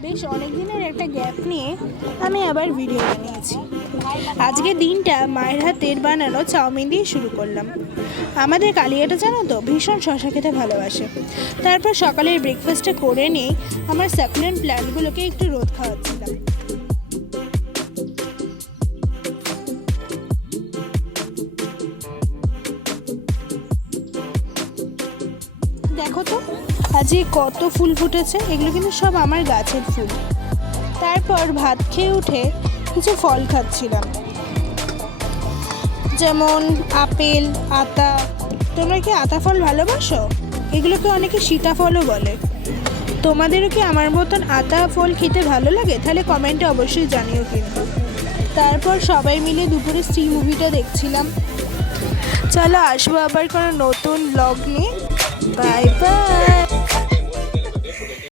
বেশ অনেক দিনের একটা গ্যাপ নিয়ে আমি আবার ভিডিও বানিয়েছি। আজকে দিনটা মায়ের হাতের বানানো চাউমিন দিয়ে শুরু করলাম। আমাদের কালিয়াটা জানো তো ভীষণ শশা খেতে ভালোবাসে। তারপর সকালের ব্রেকফাস্টটা করে নিয়ে আমার সাকুলেন্ট প্ল্যান্টগুলোকে একটু রোদ খাওয়াচ্ছিলাম। দেখো তো আজকে কত ফুল ফুটেছে, এগুলো কিন্তু সব আমার গাছের ফুল। তারপর ভাত খেয়ে উঠে কিছু ফল খাচ্ছিলাম, যেমন আপেল, আতা। তোমরা কি আতা ফল ভালোবাসো? এগুলোকে অনেকে সীতাফলও বলে। তোমাদেরও কি আমার মতন আতা ফল খেতে ভালো লাগে? তাহলে কমেন্টে অবশ্যই জানিও কিন্তু। তারপর সবাই মিলে দুপুরে স্ত্রী মুভিটা দেখছিলাম। চলো আসবো আবার কোনো নতুন ব্লগ নিয়ে। Bye bye.